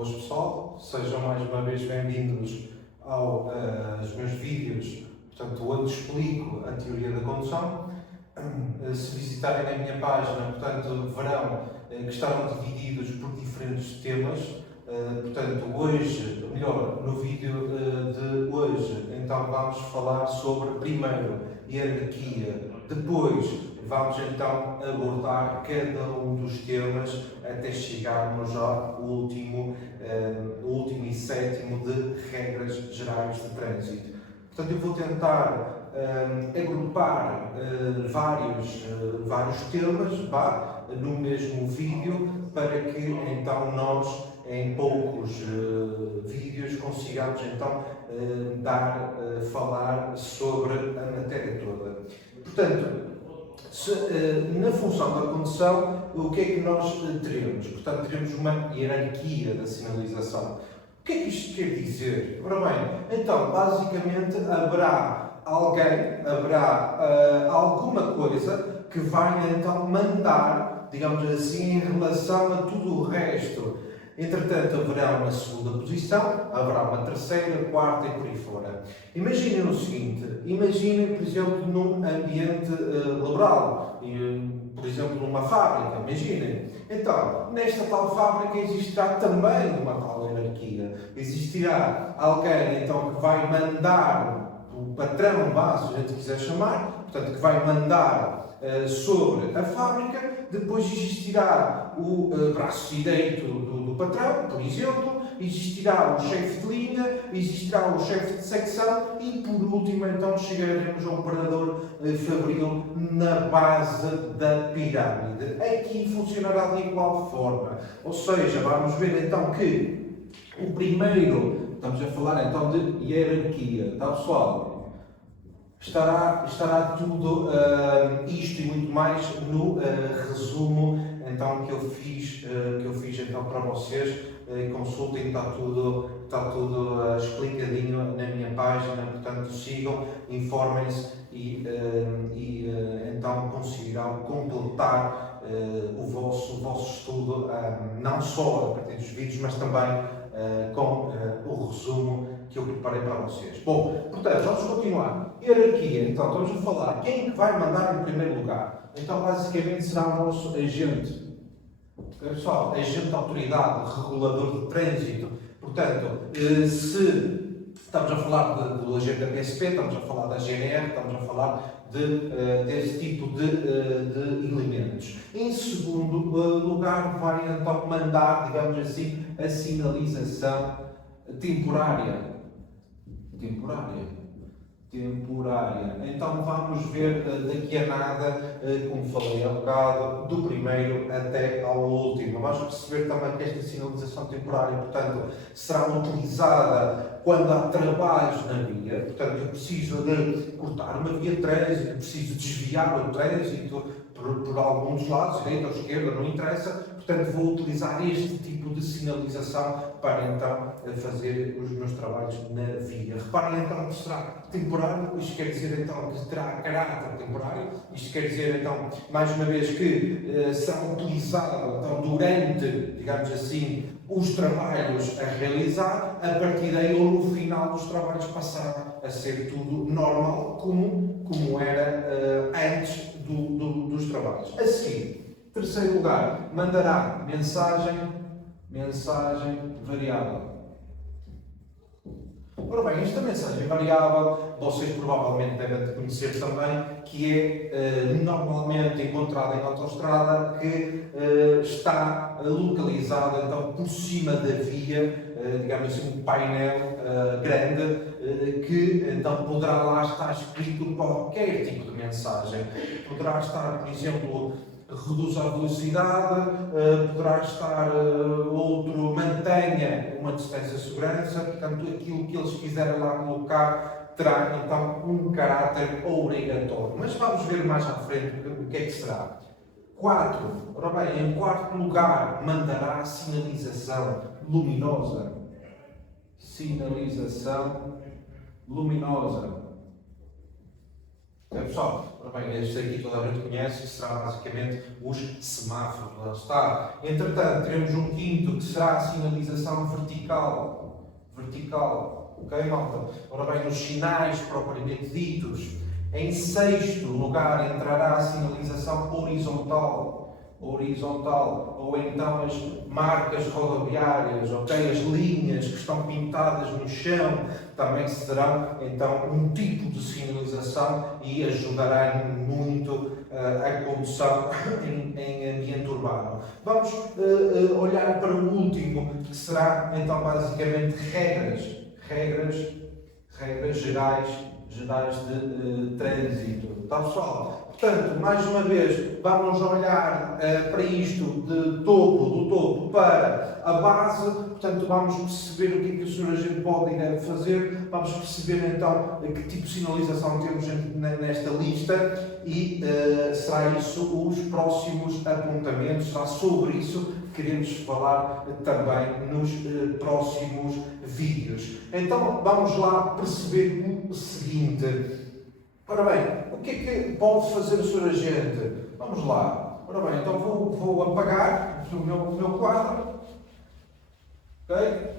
Boas pessoal, sejam mais uma vez bem-vindos aos meus vídeos, portanto, onde explico a teoria da condução. Se visitarem a minha página, portanto, verão que estarão divididos por diferentes temas. Portanto, hoje, melhor, no vídeo de hoje, então vamos falar sobre, primeiro, hierarquia, depois vamos então abordar cada um dos temas até chegarmos ao último e sétimo de regras gerais de trânsito. Portanto, eu vou tentar agrupar vários temas no mesmo vídeo para que então nós em poucos vídeos consigamos então falar sobre a matéria toda. Portanto, na função da condução, o que é que nós teremos? Portanto, teremos uma hierarquia da sinalização. O que é que isto quer dizer? Ora bem, então, basicamente haverá alguma coisa que vai então mandar, digamos assim, em relação a tudo o resto. Entretanto, haverá uma segunda posição, haverá uma terceira, quarta e por aí fora. Imaginem o seguinte, imaginem, por exemplo, num ambiente laboral, por exemplo, numa fábrica, imaginem. Então, nesta tal fábrica existirá também uma tal hierarquia. Existirá alguém, então, que vai mandar, o patrão base, se a gente quiser chamar, portanto, que vai mandar sobre a fábrica. Depois existirá o braço direito do patrão, por exemplo, existirá o chefe de linha, existirá o chefe de secção e, por último, então, chegaremos ao operador fabril na base da pirâmide. Aqui funcionará de igual forma, ou seja, vamos ver então que o primeiro, estamos a falar então de hierarquia, tá pessoal? Estará tudo isto e muito mais no resumo então, que eu fiz então, para vocês. Consultem, está tudo explicadinho na minha página, portanto sigam, informem-se e então conseguirão completar o vosso estudo, não só a partir dos vídeos, mas também com o resumo que eu preparei para vocês. Bom, portanto, vamos continuar. Hierarquia, então, estamos a falar quem é que vai mandar em primeiro lugar. Então, basicamente, será o nosso agente. Pessoal, agente de autoridade, regulador de trânsito. Portanto, se estamos a falar do agente da PSP, estamos a falar da GNR, estamos a falar desse tipo de elementos. Em segundo lugar, vai então mandar, digamos assim, a sinalização temporária. Então vamos ver daqui a nada, como falei há bocado, do primeiro até ao último. Vamos perceber também que esta sinalização temporária, portanto, será utilizada quando há trabalhos na via. Portanto, eu preciso de cortar uma via de trânsito, preciso desviar o trânsito por algum dos lados, direita ou esquerda, não interessa. Portanto, vou utilizar este tipo de sinalização para então fazer os meus trabalhos na via. Reparem então que será temporário, isto quer dizer então que terá caráter temporário, isto quer dizer então, mais uma vez, que será utilizado então, durante, digamos assim, os trabalhos a realizar. A partir daí ou no final dos trabalhos passará a ser tudo normal, como era antes dos trabalhos. A seguir, terceiro lugar, mandará mensagem variável. Ora bem, esta mensagem variável, vocês provavelmente devem conhecer também, que é normalmente encontrada em autoestrada, que está localizada então por cima da via, digamos assim, um painel grande, que então poderá lá estar escrito qualquer tipo de mensagem. Poderá estar, por exemplo, reduz a velocidade, poderá estar outro, mantenha uma distância de segurança. Portanto, aquilo que eles quiserem lá colocar terá então um caráter obrigatório. Mas vamos ver mais à frente o que é que será. 4. Ora bem, em quarto lugar, mandará sinalização luminosa. Sinalização luminosa. Pessoal, ora bem, este aqui toda a gente conhece, que será basicamente os semáforos, lá está. Entretanto, teremos um quinto que será a sinalização vertical. Vertical, ok, malta? Ora bem, nos sinais propriamente ditos. Em sexto lugar entrará a sinalização horizontal. Horizontal, ou então as marcas rodoviárias, ok? As linhas que estão pintadas no chão também serão então um tipo de sinalização e ajudará muito a condução em ambiente urbano. Vamos olhar para o último, que será então basicamente regras gerais de trânsito. Tá, pessoal? Portanto, mais uma vez, vamos olhar para isto do topo para a base. Portanto, vamos perceber o que é que o Sr. Agente pode e deve fazer. Vamos perceber então que tipo de sinalização temos nesta lista e será isso os próximos apontamentos. Será sobre isso que queremos falar também nos próximos vídeos. Então, vamos lá perceber o seguinte. Ora bem, o que é que pode fazer o Sr. Agente? Vamos lá. Ora bem, então vou apagar o meu quadro. Ok?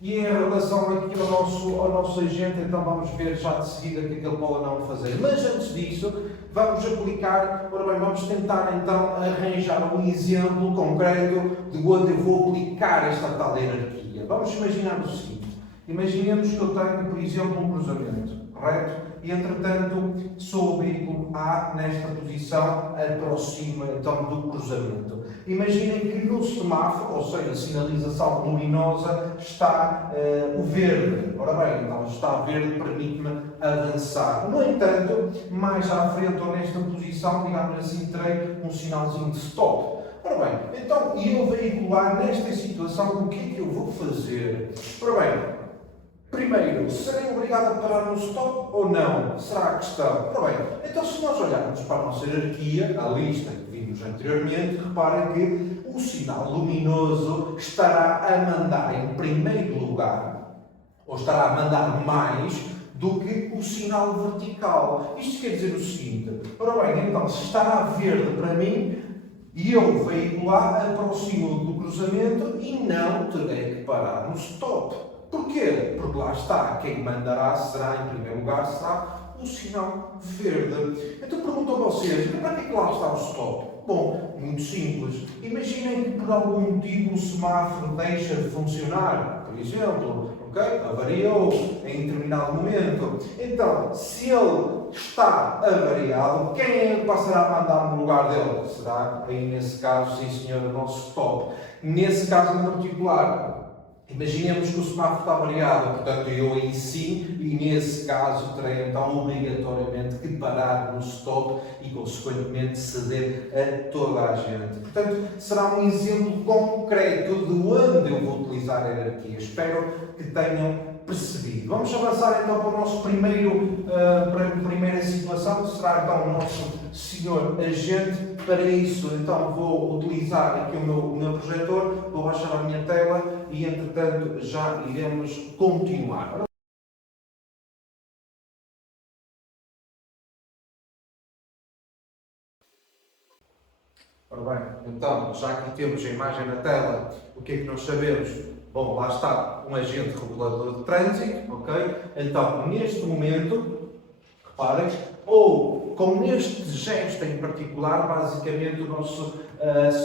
E em relação aqui ao nosso agente, então vamos ver já de seguida o que é que ele pode ou não fazer. Mas antes disso, vamos aplicar, ora bem, vamos tentar então arranjar um exemplo concreto de onde eu vou aplicar esta tal hierarquia. Vamos imaginar o seguinte. Imaginemos que eu tenho, por exemplo, um cruzamento, correto? E, entretanto, sou o veículo A nesta posição, aproxima então do cruzamento. Imaginem que no semáforo, ou seja, a sinalização luminosa, está o verde. Ora bem, então está verde, permite-me avançar. No entanto, mais à frente ou nesta posição, digamos assim, terei um sinalzinho de stop. Ora bem, então, e eu veicular nesta situação, o que é que eu vou fazer? Ora bem, primeiro, serei obrigado a parar no stop ou não? Será a questão. Ora bem, então se nós olharmos para a nossa hierarquia, a lista que vimos anteriormente, reparem que o sinal luminoso estará a mandar em primeiro lugar, ou estará a mandar mais do que o sinal vertical. Isto quer dizer o seguinte, ora bem, então se estará verde para mim, e eu veicular aproximo do cruzamento e não terei que parar no stop. Porquê? Porque lá está, quem mandará será, em primeiro lugar, será o sinal verde. Então pergunto a vocês, para que é que lá está o stop? Bom, muito simples. Imaginem que por algum motivo o semáforo deixa de funcionar, por exemplo, ok? Avariou em determinado momento. Então, se ele está avariado, quem é que passará a mandar no lugar dele? Será, aí nesse caso, sim senhor, o nosso stop. Nesse caso em particular, imaginemos que o semáforo está variado, portanto eu aí sim, e nesse caso terei então obrigatoriamente que parar no stop e consequentemente ceder a toda a gente. Portanto, será um exemplo concreto de onde eu vou utilizar a hierarquia. Espero que tenham percebido. Vamos avançar então para o nosso para a primeira situação, que será então o nosso senhor agente. Para isso, então, vou utilizar aqui o meu projetor, vou baixar a minha tela e, entretanto, já iremos continuar. Ora bem, então, já que temos a imagem na tela, o que é que nós sabemos? Bom, lá está um agente regulador de trânsito, ok? Então, neste momento, reparem, ou com este gesto em particular, basicamente o nosso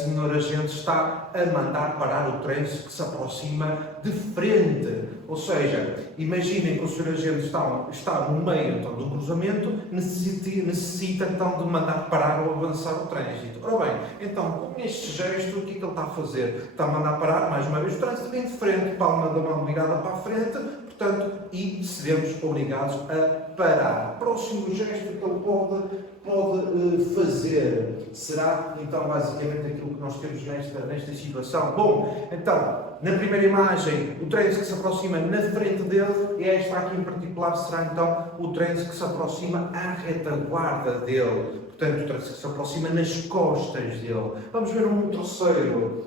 senhor agente está a mandar parar o trânsito que se aproxima de frente. Ou seja, imaginem que o senhor agente está no meio então, do cruzamento, necessita então de mandar parar ou avançar o trânsito. Ora bem, então com este gesto, o que é que ele está a fazer? Está a mandar parar, mais uma vez, o trânsito vem de frente, palma da mão virada para a frente, portanto, e seremos obrigados a parar. Próximo gesto que ele pode fazer será, então, basicamente aquilo que nós temos nesta situação. Bom, então, na primeira imagem, o trânsito que se aproxima na frente dele, e esta aqui em particular será, então, o trânsito que se aproxima à retaguarda dele. Portanto, o trânsito que se aproxima nas costas dele. Vamos ver um terceiro.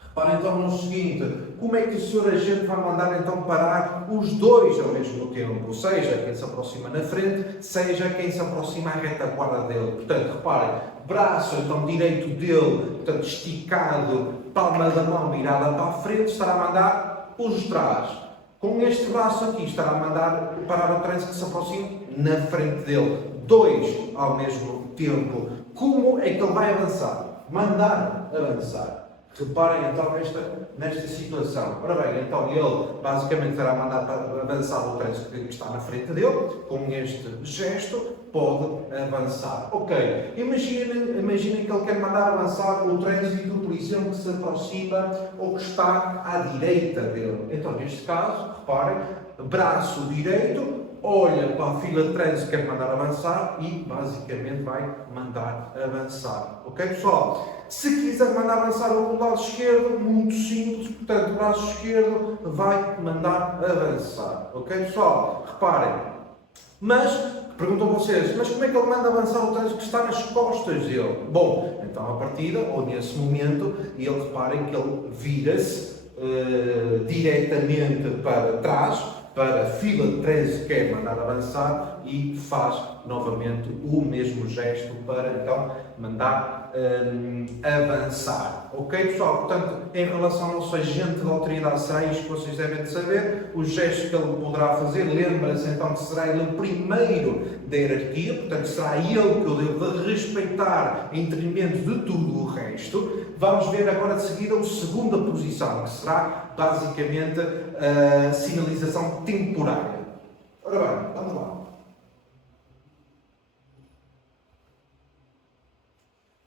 Reparem então no seguinte, como é que o senhor agente vai mandar então parar os dois ao mesmo tempo? Seja quem se aproxima na frente, seja quem se aproxima à retaguarda dele. Portanto, reparem, braço então direito dele, portanto, esticado, palma da mão virada para a frente, estará a mandar os de trás. Com este braço aqui estará a mandar parar o trânsito que se aproxima na frente dele. Dois ao mesmo tempo. Como é que ele vai avançar? Mandar avançar. Reparem então nesta situação. Ora bem, então ele basicamente será mandado avançar o trânsito que está na frente dele. Com este gesto pode avançar. Ok, imaginem que ele quer mandar avançar o trânsito, por exemplo, que se aproxima ou que está à direita dele. Então, neste caso, reparem, braço direito, olha para a fila de trânsito que quer mandar avançar e basicamente vai mandar avançar. Ok, pessoal? Se quiser mandar avançar o lado esquerdo, muito simples, portanto, o braço esquerdo vai mandar avançar. Ok, pessoal? Reparem. Mas, perguntam vocês, mas como é que ele manda avançar o trânsito que está nas costas dele? Bom, então a partida, ou nesse momento, ele reparem que ele vira-se diretamente para trás, para a fila de trânsito que quer mandar avançar e faz novamente o mesmo gesto para então mandar avançar. Ok, pessoal? Portanto, em relação ao nosso agente de autoridade, será isto que vocês devem de saber. O gesto que ele poderá fazer, lembra-se então que será ele o primeiro da hierarquia, portanto, será ele que eu devo respeitar em detrimento de tudo o resto. Vamos ver agora de seguida a segunda posição, que será basicamente a sinalização temporária. Ora bem, vamos lá.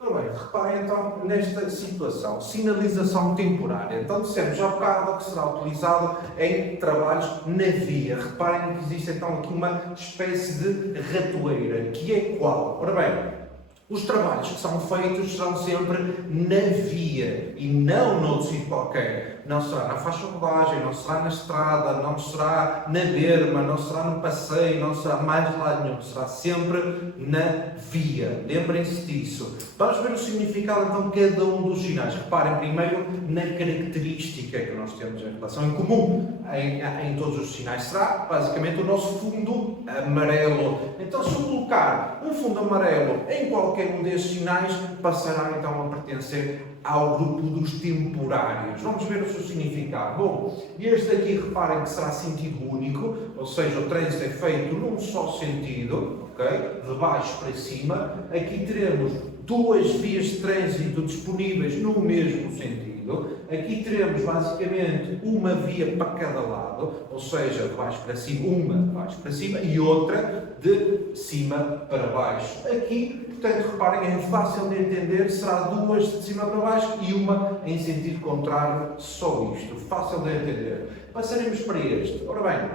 Ora bem, reparem então nesta situação, sinalização temporária. Então dissemos já há bocado que será utilizado em trabalhos na via. Reparem que existe então aqui uma espécie de ratoeira, que é qual? Ora bem, os trabalhos que são feitos serão sempre na via e não noutro sítio qualquer. Não será na faixa de rodagem, não será na estrada, não será na berma, não será no passeio, não será mais de lado nenhum. Será sempre na via. Lembrem-se disso. Vamos ver o significado então de cada um dos sinais. Reparem primeiro na característica que nós temos em relação em comum em todos os sinais. Será basicamente o nosso fundo amarelo. Então, se eu colocar um fundo amarelo em qualquer um desses sinais, passará então a pertencer ao grupo dos temporários. Vamos ver o seu significado. Bom, este aqui, reparem que será sentido único, ou seja, o trânsito é feito num só sentido, ok? De baixo para cima. Aqui teremos duas vias de trânsito disponíveis no mesmo sentido. Aqui teremos basicamente uma via para cada lado, ou seja, de baixo para cima, uma de baixo para cima e outra de cima para baixo. Aqui, portanto, reparem, é fácil de entender, será duas de cima para baixo e uma em sentido contrário, só isto. Fácil de entender. Passaremos para este. Ora bem,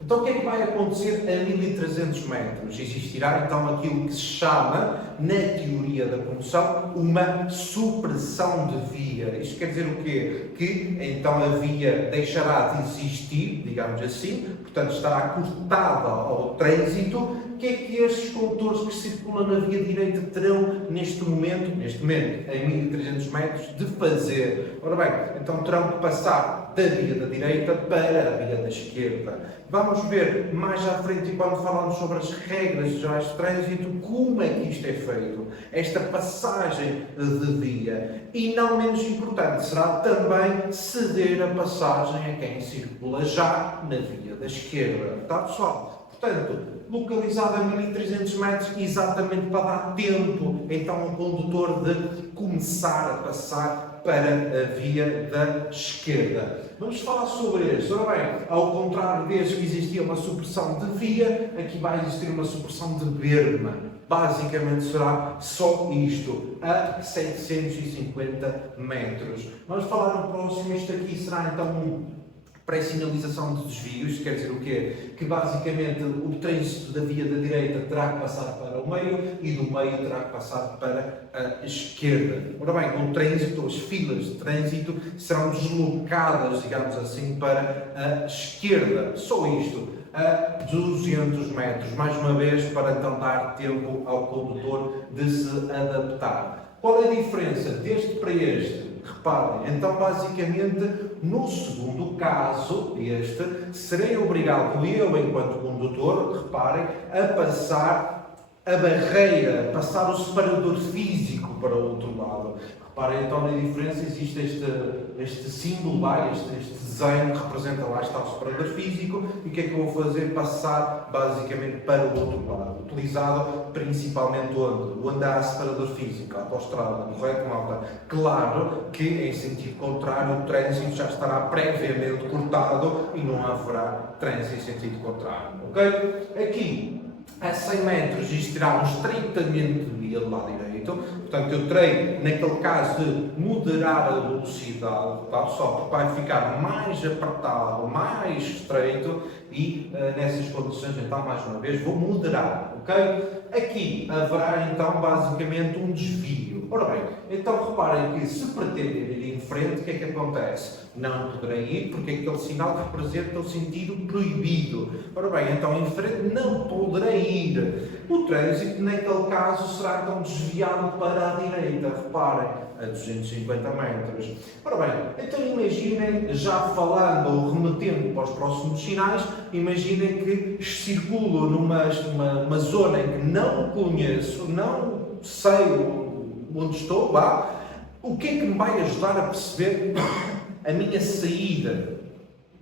então o que é que vai acontecer a 1300 metros? Existirá então aquilo que se chama, na teoria da condução, uma supressão de via. Isto quer dizer o quê? Que então a via deixará de existir, digamos assim, portanto estará cortada ao trânsito. O que é que estes condutores que circulam na via direita terão neste momento, em 1300 metros, de fazer? Ora bem, então terão que passar da via da direita para a via da esquerda. Vamos ver mais à frente, quando falamos sobre as regras gerais de trânsito, como é que isto é feito. Esta passagem de via. E não menos importante, será também ceder a passagem a quem circula já na via da esquerda. Está, pessoal? Portanto, localizado a 1300 metros, exatamente para dar tempo, então, ao condutor de começar a passar para a via da esquerda. Vamos falar sobre este. Ora bem, ao contrário deste que existia uma supressão de via, aqui vai existir uma supressão de berma. Basicamente será só isto, a 750 metros. Vamos falar no próximo. Este aqui será então um pré-sinalização de desvios, quer dizer o quê? Que basicamente o trânsito da via da direita terá que passar para o meio e do meio terá que passar para a esquerda. Ora bem, o trânsito, as filas de trânsito serão deslocadas, digamos assim, para a esquerda. Só isto, a 200 metros. Mais uma vez, para então dar tempo ao condutor de se adaptar. Qual é a diferença deste para este? Reparem, então basicamente no segundo caso, este, serei obrigado eu, enquanto condutor, reparem, a passar a barreira, passar o separador físico para o outro lado. Reparem então na diferença, existe este símbolo lá, este desenho que representa lá está o separador físico, e o que é que eu vou fazer? Passar basicamente para o outro lado, utilizado principalmente onde há separador físico, a autoestrada, correto, malta? Claro que em sentido contrário o trânsito já estará previamente cortado e não haverá trânsito em sentido contrário, ok? Aqui, a 100 metros existirá um estreitamento de via do lado direito, portanto eu terei, naquele caso, de moderar a velocidade, tá? Só porque vai ficar mais apertado, mais estreito e nessas condições, então, mais uma vez, vou moderar, ok? Aqui haverá, então, basicamente um desvio. Ora bem, então reparem que se pretender ir em frente, o que é que acontece? Não poderei ir porque é aquele sinal que representa o sentido proibido. Ora bem, então em frente não poderei ir. O trânsito, naquele caso, será então desviado para a direita. Reparem, a 250 metros. Ora bem, então imaginem, já falando ou remetendo para os próximos sinais, imaginem que circulo numa zona em que não conheço, não sei onde estou, vá. O que é que me vai ajudar a perceber a minha saída?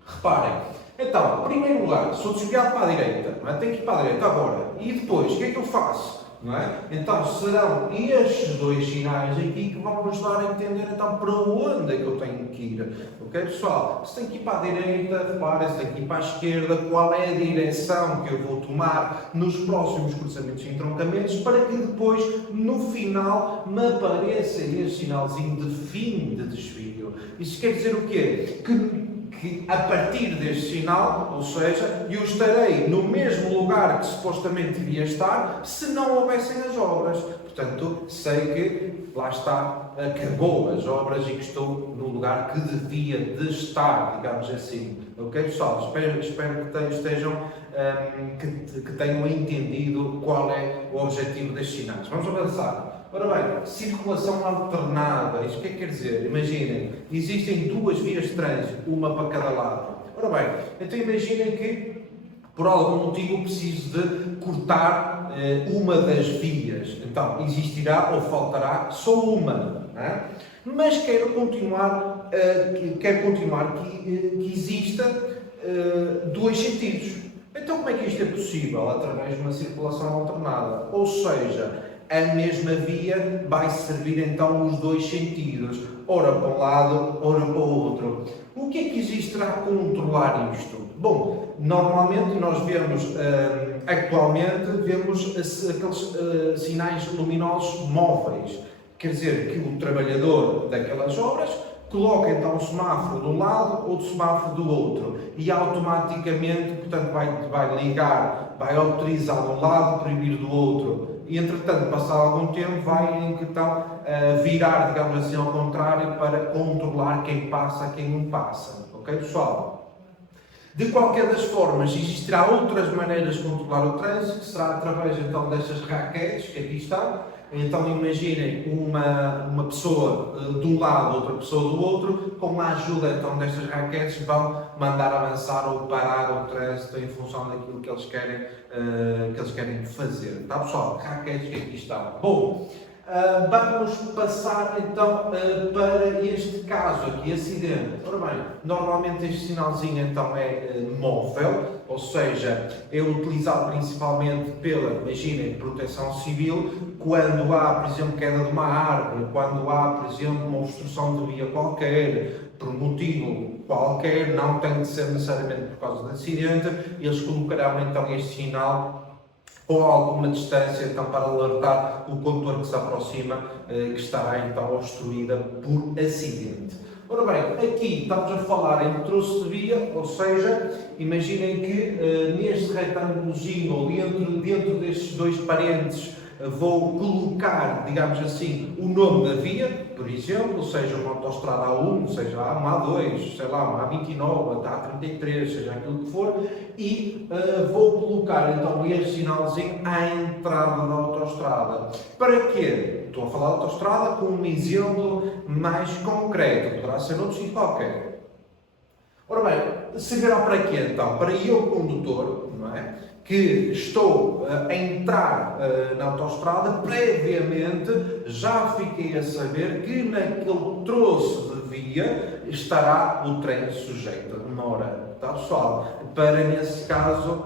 Reparem, então, em primeiro lugar, sou desviado para a direita, não é? Tenho que ir para a direita agora. E depois, o que é que eu faço? Não é? Então, serão estes dois sinais aqui que vão me ajudar a entender então para onde é que eu tenho que ir. Ok, pessoal? Se tenho que ir para a direita, reparem, se tenho que ir para a esquerda, qual é a direção que eu vou tomar nos próximos cruzamentos e entroncamentos para que depois, no final, me apareça este sinalzinho de fim de desvio. Isso quer dizer o quê? Que a partir deste sinal, ou seja, eu estarei no mesmo lugar que supostamente iria estar se não houvessem as obras. Portanto, sei que lá está, acabou as obras e que estou no lugar que devia de estar, digamos assim. Ok, pessoal? Espero que estejam, que tenham entendido qual é o objetivo destes sinais. Vamos avançar. Ora bem, circulação alternada, isto o que é que quer dizer? Imaginem, existem duas vias de trânsito, uma para cada lado. Ora bem, então imaginem que por algum motivo preciso de cortar uma das vias. Então, existirá ou faltará só uma, não é? Mas quero continuar que exista dois sentidos. Então, como é que isto é possível? Através de uma circulação alternada. Ou seja, a mesma via vai servir então os dois sentidos, ora para um lado, ora para o outro. O que é que existe para controlar isto? Bom, normalmente nós vemos, atualmente, vemos aqueles sinais luminosos móveis. Quer dizer que o trabalhador daquelas obras coloca então o semáforo de um lado ou o semáforo do outro e automaticamente, portanto, vai ligar, vai autorizar de um lado, proibir do outro. E, entretanto, passado algum tempo, vai então virar, digamos assim, ao contrário para controlar quem passa, quem não passa. Ok, pessoal? De qualquer das formas, existirá outras maneiras de controlar o trânsito, que será através então destas raquetes que aqui estão. Então imaginem uma pessoa de um lado, outra pessoa do outro, com a ajuda então destas raquetes vão mandar avançar ou parar o trânsito em função daquilo que eles querem fazer. Tá, pessoal? Raquetes que aqui estão. Bom, vamos passar então para este caso aqui, acidente. Ora bem, normalmente este sinalzinho então é móvel, ou seja, é utilizado principalmente imaginem, proteção civil, quando há, por exemplo, queda de uma árvore, quando há, por exemplo, uma obstrução de via qualquer, por um motivo qualquer, não tem de ser necessariamente por causa de acidente, eles colocarão então este sinal ou alguma distância então, para alertar o condutor que se aproxima, que estará então obstruída por acidente. Ora bem, aqui estamos a falar em troço de via, ou seja, imaginem que neste retângulozinho ou dentro destes dois parênteses vou colocar, digamos assim, o nome da via, por exemplo, seja uma autoestrada A1, seja uma A2, sei lá, uma A29, uma A33, seja aquilo que for, e vou colocar então este sinalzinho à entrada da autoestrada. Para quê? Estou a falar de autoestrada com um exemplo mais concreto, poderá ser outro sítio qualquer. Ora bem, servirá para quê então? Para eu, condutor, não é? Que estou a entrar na autoestrada, previamente já fiquei a saber que naquele troço de via estará o trem sujeito a demora. Está pessoal? Para, nesse caso,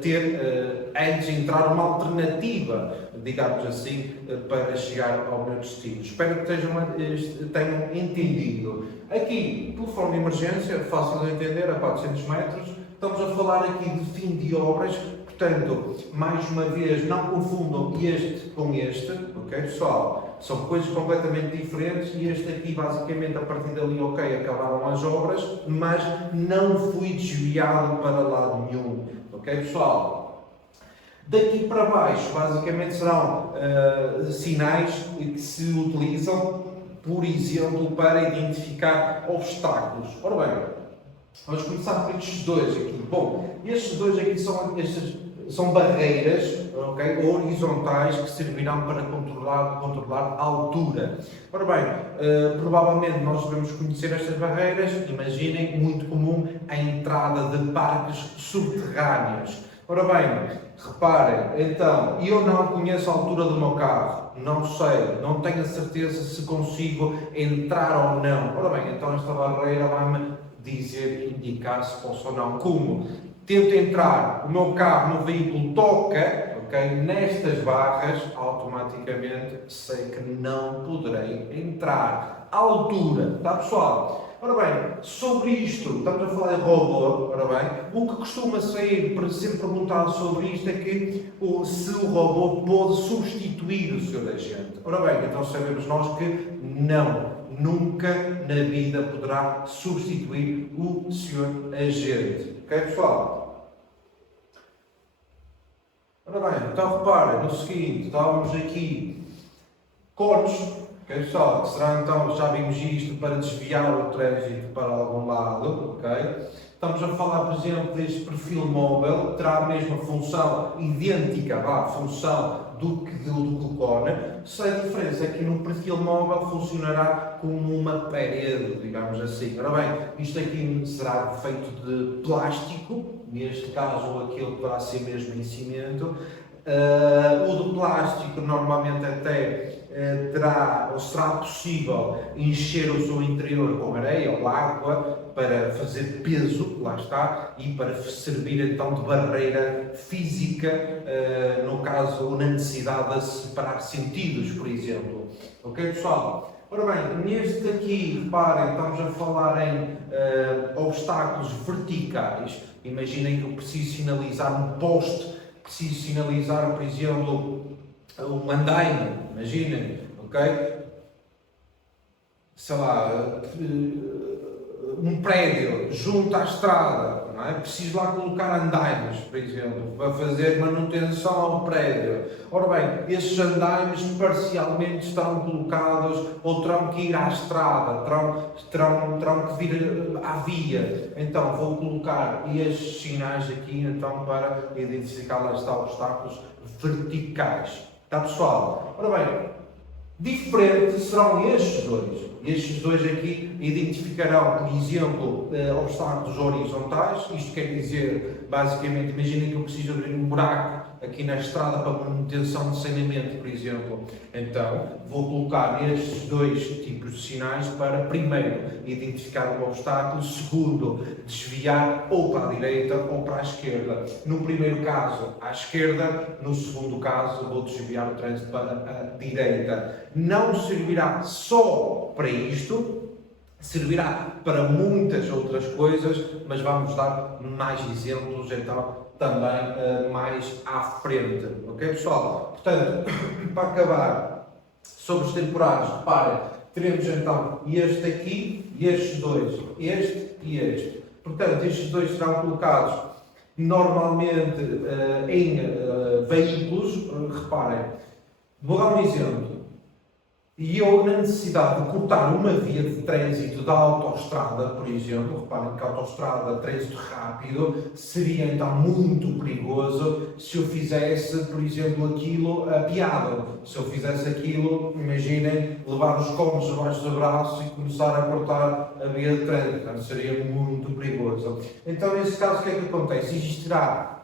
ter, antes de entrar, uma alternativa, digamos assim, para chegar ao meu destino. Espero que tenham entendido. Aqui, telefone de emergência, fácil de entender, a 400 metros. Estamos a falar aqui de fim de obras, portanto, mais uma vez, não confundam este com este, ok, pessoal? São coisas completamente diferentes e este aqui, basicamente, a partir dali, ok, acabaram as obras, mas não fui desviado para lado nenhum, ok, pessoal? Daqui para baixo, basicamente, serão sinais que se utilizam, por exemplo, para identificar obstáculos. Ora bem, vamos começar por estes dois aqui. Bom, estes dois aqui são barreiras, okay, horizontais que servirão para controlar a altura. Ora bem, provavelmente nós devemos conhecer estas barreiras. Imaginem, muito comum, a entrada de parques subterrâneos. Ora bem, reparem, então, eu não conheço a altura do meu carro, não sei, não tenho a certeza se consigo entrar ou não. Ora bem, então esta barreira vai-me indicar se posso ou não. Como? Tento entrar, o meu carro, o meu veículo toca, ok, nestas barras, automaticamente sei que não poderei entrar. A altura, tá pessoal? Ora bem, sobre isto, estamos a falar de robô, ora bem, o que costuma sair, para sempre perguntado sobre isto, é que se o robô pode substituir o senhor agente. Ora bem, então sabemos nós que não. Nunca na vida poderá substituir o senhor agente. Ok, pessoal? Ora bem, então reparem no seguinte, estávamos aqui, cortes, ok, pessoal, que será então, já vimos isto, para desviar o trânsito para algum lado, ok? Estamos a falar, por exemplo, deste perfil móvel, terá a mesma função idêntica à função do que o cone, só a diferença é que no perfil móvel funcionará como uma parede, digamos assim. Ora bem, isto aqui será feito de plástico, neste caso aquele poderá ser mesmo em cimento. O de plástico normalmente até terá, ou será possível encher o seu interior com areia ou água para fazer peso, lá está, e para servir então de barreira física, no caso, na necessidade de separar sentidos, por exemplo. Ok, pessoal? Ora bem, neste aqui, reparem, estamos a falar em obstáculos verticais. Imaginem que eu preciso sinalizar um poste, preciso sinalizar, por exemplo, um andaime, imaginem, ok? Sei lá, um prédio junto à estrada, não é? Preciso lá colocar andaimes, por exemplo, para fazer manutenção ao prédio. Ora bem, esses andaimes parcialmente estão colocados ou terão que ir à estrada, terão que vir à via. Então vou colocar estes sinais aqui então, para identificar lá está obstáculos verticais. Está, pessoal? Ora bem, diferentes serão estes dois. Estes dois aqui identificarão, por exemplo, obstáculos horizontais. Isto quer dizer, basicamente, imaginem que eu preciso abrir um buraco aqui na estrada para manutenção de saneamento, por exemplo. Então, vou colocar estes dois tipos de sinais para, primeiro, identificar o obstáculo, segundo, desviar ou para a direita ou para a esquerda. No primeiro caso, à esquerda, no segundo caso, vou desviar o trânsito para a direita. Não servirá só para isto, servirá para muitas outras coisas, mas vamos dar mais exemplos, então, também mais à frente. Ok, pessoal? Portanto, para acabar, sobre os temporários, reparem, teremos então este aqui e estes dois, este e este. Portanto, estes dois serão colocados Normalmente em veículos, reparem, vou dar um exemplo. E eu, na necessidade de cortar uma via de trânsito da autoestrada, por exemplo, reparem que a autoestrada, trânsito rápido, seria então muito perigoso se eu fizesse, por exemplo, aquilo apiado. Se eu fizesse aquilo, imaginem, levar os cones debaixo dos braços e começar a cortar a via de trânsito. Então, seria muito perigoso. Então, nesse caso, o que é que acontece? Existirá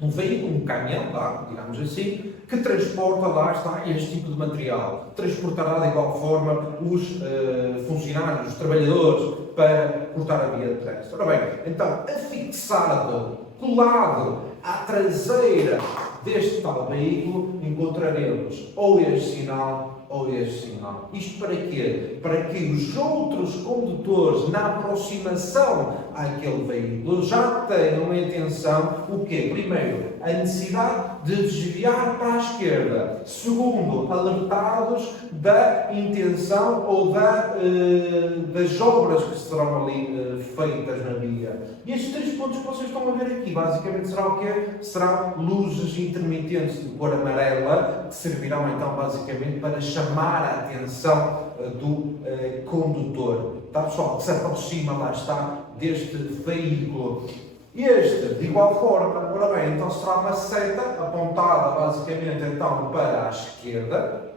um veículo, um caminhão, digamos assim, que transporta, lá está, este tipo de material. Transportará de igual forma os funcionários, os trabalhadores, para cortar a via de trânsito. Ora bem, então, afixado, colado à traseira deste tal veículo, encontraremos ou este sinal ou este sinal. Isto para quê? Para que os outros condutores, na aproximação àquele veículo, já tenham em atenção o quê? Primeiro, a necessidade de desviar para a esquerda. Segundo, alertados da intenção ou das obras que serão ali feitas na via. E estes 3 pontos que vocês estão a ver aqui, basicamente será o quê? Serão luzes intermitentes de cor amarela, que servirão então basicamente para chamar a atenção do condutor. Tá, pessoal? Que se aproxima, lá está, deste veículo. Este, de igual forma, ora bem, então será uma seta apontada basicamente então para a esquerda,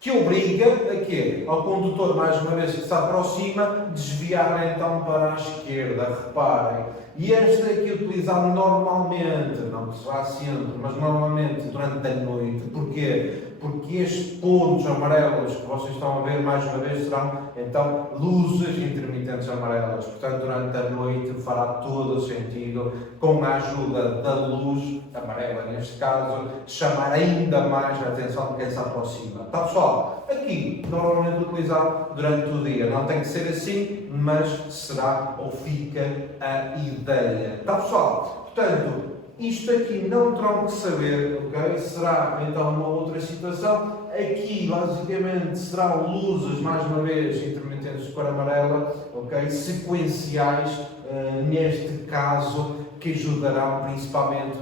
que obriga a quê? Ao condutor, mais uma vez que se aproxima, desviar então para a esquerda, reparem. E este aqui utilizado normalmente, não será sempre, mas normalmente durante a noite. Porquê? Porque estes pontos amarelos que vocês estão a ver, mais uma vez, serão então luzes intermitentes amarelas. Portanto, durante a noite fará todo o sentido, com a ajuda da luz amarela, neste caso, chamar ainda mais a atenção de quem se aproxima. Tá, pessoal? Aqui, normalmente utilizado durante o dia. Não tem que ser assim, mas será ou fica a ideia. Tá, pessoal? Portanto, isto aqui não terão que saber, ok? Será então uma outra situação. Aqui, basicamente, serão luzes, mais uma vez, intermitentes de cor amarela, ok? Sequenciais, neste caso, que ajudarão principalmente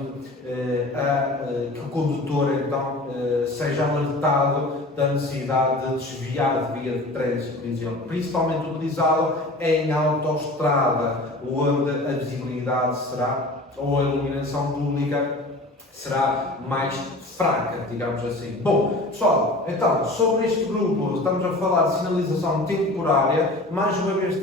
a que o condutor então seja alertado da necessidade de desviar de via de trânsito, por exemplo, principalmente utilizado em autoestrada, onde a visibilidade será, ou a iluminação pública será mais fraca, digamos assim. Bom, pessoal, então, sobre este grupo, estamos a falar de sinalização temporária, mais uma vez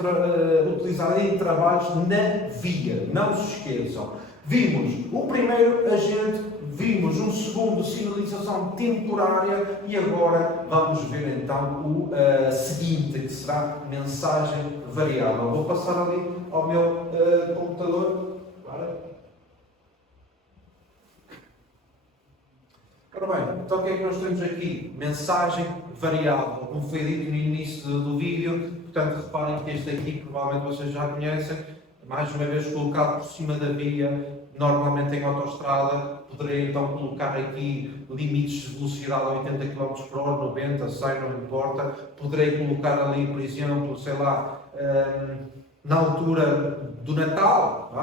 utilizada em trabalhos na via, não se esqueçam. Vimos o primeiro agente, vimos um segundo, sinalização temporária, e agora vamos ver então o seguinte, que será mensagem variável. Vou passar ali ao meu computador. Ora bem, então o que é que nós temos aqui? Mensagem variável, como foi dito no início do vídeo. Portanto, reparem que este aqui, provavelmente vocês já conhecem, mais uma vez colocado por cima da via, normalmente em autoestrada. Poderei então colocar aqui limites de velocidade a 80 km por hora, 90, 100, não importa. Poderei colocar ali, por exemplo, sei lá, na altura do Natal,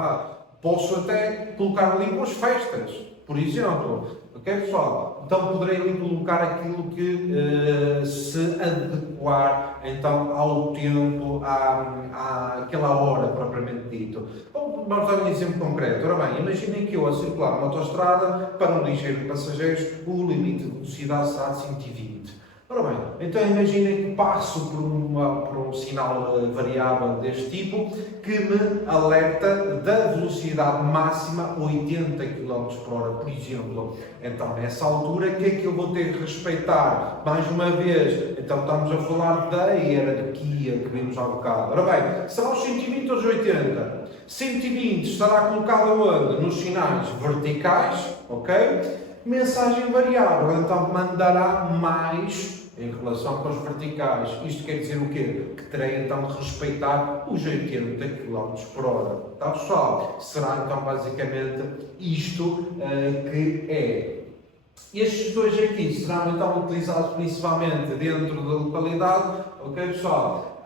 posso até colocar ali com as festas, por exemplo. Ok, pessoal? Então poderei ali colocar aquilo que se adequar então ao tempo, àquela hora propriamente dito. Vamos dar um exemplo concreto. Ora bem, imaginem que eu a circular numa autoestrada para um ligeiro de passageiros, o limite de velocidade será de 120. Ora bem, então imaginem que passo por um sinal variável deste tipo que me alerta da velocidade máxima 80 km por hora, por exemplo. Então, nessa altura, o que é que eu vou ter que respeitar? Mais uma vez, então estamos a falar da hierarquia que vimos há bocado. Ora bem, serão os 120 ou os 80? 120 estará colocado onde? Nos sinais verticais, ok? Mensagem variável, então mandará mais em relação com os verticais. Isto quer dizer o quê? Que terei então de respeitar os 80 km por hora. Tá, pessoal? Será então basicamente isto que é Estes dois aqui serão então utilizados principalmente dentro da localidade, ok pessoal?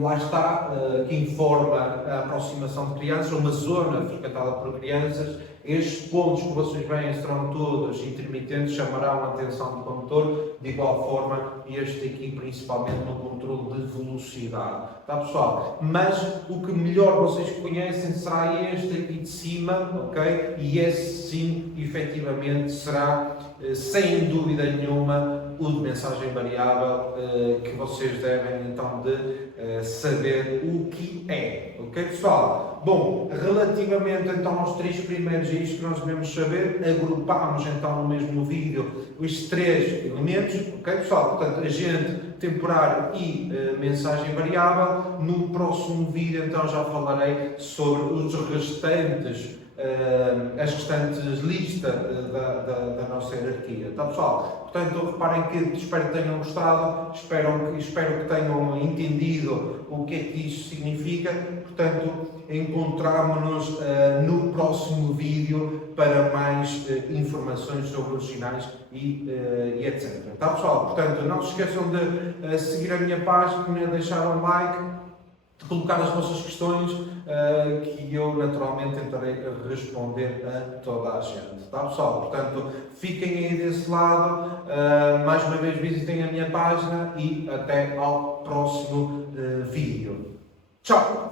Lá está, que informa a aproximação de crianças, uma zona frequentada por crianças. Estes pontos que vocês veem serão todos intermitentes, chamarão a atenção do condutor, de igual forma este aqui principalmente no controle de velocidade, tá pessoal? Mas o que melhor vocês conhecem será este aqui de cima, ok? E esse sim, efetivamente, será, sem dúvida nenhuma, o de mensagem variável, que vocês devem então de saber o que é, ok pessoal? Bom, relativamente então aos três primeiros, é isto que nós devemos saber, agrupamos então no mesmo vídeo os três elementos, ok pessoal? Portanto, agente, temporário e mensagem variável. No próximo vídeo então já falarei sobre os restantes, as restantes listas da nossa hierarquia, tá pessoal? Portanto, reparem que espero que tenham gostado, espero que tenham entendido o que é que isto significa. Portanto, encontramos-nos no próximo vídeo para mais informações sobre os sinais e etc. Tá pessoal? Portanto, não se esqueçam de seguir a minha página, deixar um like, colocar as vossas questões, que eu naturalmente tentarei responder a toda a gente. Tá pessoal? Portanto, fiquem aí desse lado, mais uma vez visitem a minha página e até ao próximo vídeo. Tchau!